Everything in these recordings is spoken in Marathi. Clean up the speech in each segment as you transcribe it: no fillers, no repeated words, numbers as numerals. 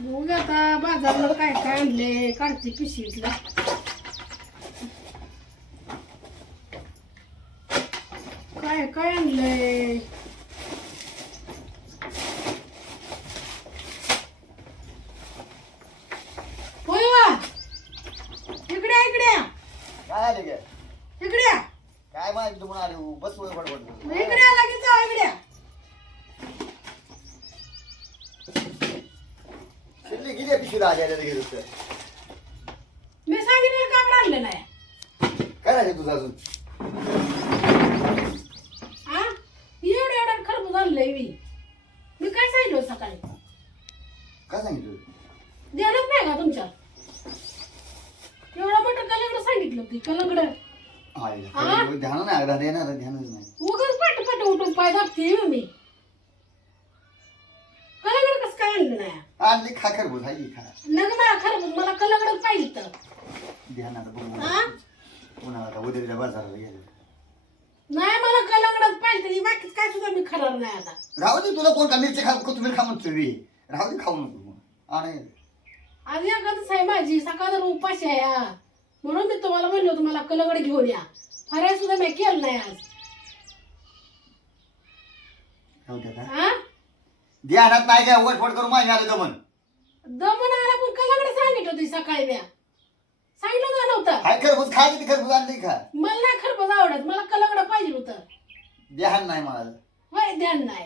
मग आता बाजारला काय काय आणले काढते पिशवीतला. काय काय आणलंय? होय वा, इकडे इकडे काय आले गे? इकडे काय माहिती तुम्हाला आले हो? बस वय बडबड. इकडे लगेच जाऊ इकडे. शिल्ली किती पिशवी आल्या लगेच होतं. मी सांगितलं काम आणलं नाही. काय राहिले तुझं अजून? हा एवढं खरबूज आणलंय मी काय सांगितलं सकाळी? काय सांगितलं? ध्यानच नाही का तुमच्या? एवढं मोठं कलंगड सांगितलं होती कलंगड. ध्यान नाही अगदा देणार ध्यानच नाही. उगाच पाठ पाठ उठून पाय दाबते मी. कलंगड कसं काय आणलं नाही? आणली खा खरबूज हाय खा. लग मला खरबूज मला कलंगडच पाहिजे तर. ध्यानात बघू. हा पुन्हा आता उद्या बाजाराला गेलो. नाही मला कलंगडच पाहिजे तर बाकीच काय सुद्धा मी खाणार नाही आता. राहू दे तुला कोण का मिरची खा कोथिंबीर खा म्हणतो रे. राहू दे खाऊ नको आणि आज एखादच आहे माझी सकाळ उपाशी आहे हा. म्हणून मी तुम्हाला म्हणलो तुम्हाला कलंगड घेऊन या. फराय सुद्धा मी केलं नाही आज. राहू दे आता. हा ध्यानात नाही काय वटवट करून मागे आलं दमन. दमन आला पण कलंगड सांगितलं होती सकाळी म्या. सांगितलं का नव्हतं? हाय खरबूज खा किती खरबूज आणली खा. मला नाही खरबूज आवडत मला कलंगड पाहिजे होतं. ध्यान नाही मला. होय ध्यान नाही.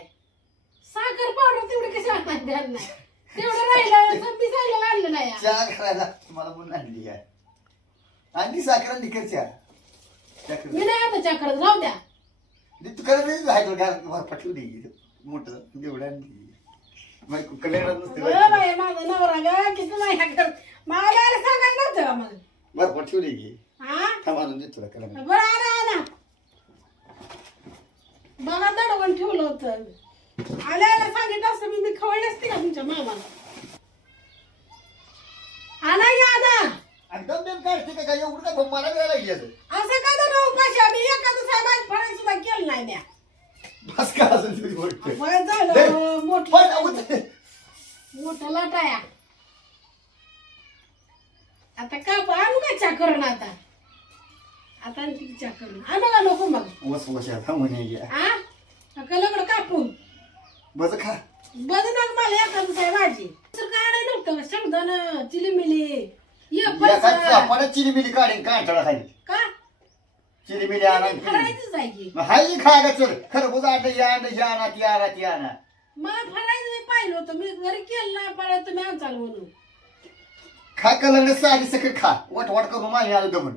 साखर पावडर तेवढं कसं नाही ध्यान नाही. तेवढं राहिलं संपी जायला आणलं नाही. चहा करायला मला म्हणून आणली काय आणली साखर आणली कर चहा. मी नाही आता चहा करत राहू द्या. तू करत आहे तो घर पटवू दे मोठं एवढं आणली मग कल्याणात नसते बाई माझा नवरा ग किती नाही करत. मला सांगायला नव्हतं का मग. बरं पटवू दे की हा थांब आणून दे तुला कल्याण. बरं आणा बघा दडवून ठेवलं होतं. आल्याला सांगितलं असतं मी खवळले असते का तुमच्या मामाला. आणा या आणा. एकदम नेम काढते का काय एवढं काय मला वेळ लागली असं. असं का तर राहू पाशी आम्ही एखादं साहेब फळे सुद्धा केलं नाही द्या. बस का असं तुझी गोष्ट फळ झालं मोठं मोठं लाटाया. आता का आणू का चा करून आता आता आणखी चा करून आणू का नको मग. वस वशा थांबून घ्या हा कलंगड कापून बस खा बदनाग मला एखादं साहेब माझी तर काय नाही नव्हतं शब्दानं चिलीमिली आपण चिलीमिली काढेन कांटाळा खाली का चिलीमिली आणा फरायचंच आहे की. हाय खा ग चल खरबूज आणलं या आणलं या आणा ती आणा ती आणा. मला फरायचं मी पाहिलं होतं मी घरी केलं नाही पाहिलं तुम्ही आणचाल म्हणून. खा कलंगड साडी सकट खा वट वट करून मागे आलं दमन.